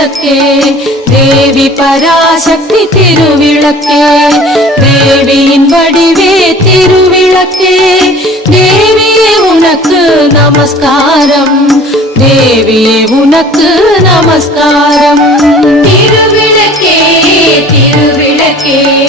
திருவிளக்கே தேவி பராசக்தி திருவிளக்கே. தேவியின் வடிவே திருவிளக்கே. தேவியே உனக்கு நமஸ்காரம். தேவியே உனக்கு நமஸ்காரம். திருவிளக்கே திருவிளக்கே.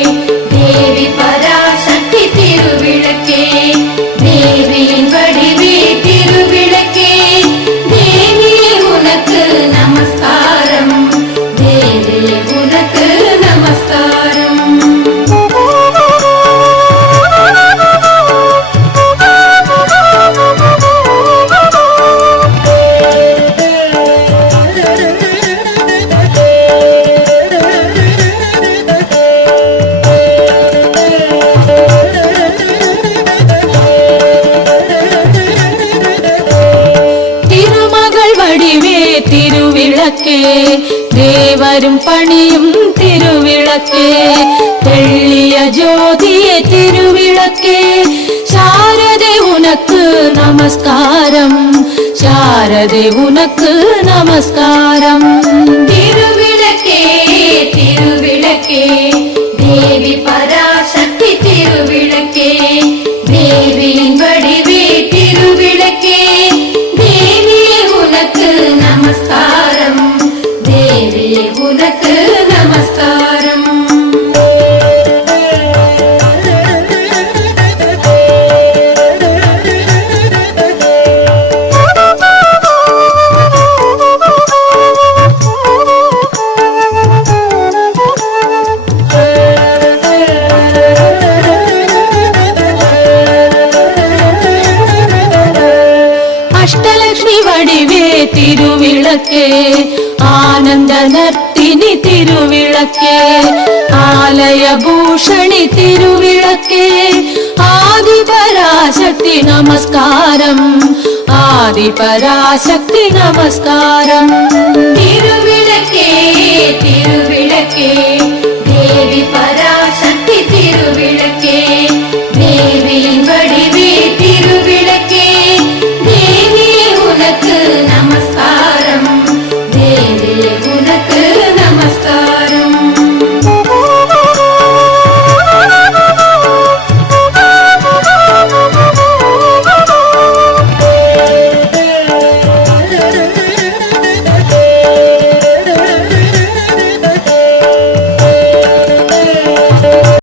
ദൈവമേ തിരുവിളക്കേ. ദേവരും പണിയും തിരുവിളക്കേ. തെള്ളിയ ജ്യോതിയെ തിരുവിളക്കേ. ശാരദ ഉനക്ക് നമസ്കാരം. ശാരദ ഉനക്ക് നമസ്കാരം. തിരുവിളക്കേ തിരുവിളക്കേ. ദേവി പ അഷ്ടലക്ഷ്മി വടിവേ തിരുവിളക്കേ ആനന്ദനത്തിനി തിരുവിളക്കേ ആലയ തിരുവിളക്കേ ആദിപരാശക്തി നമസ്കാരം ആദിപരാശക്തി നമസ്കാരം.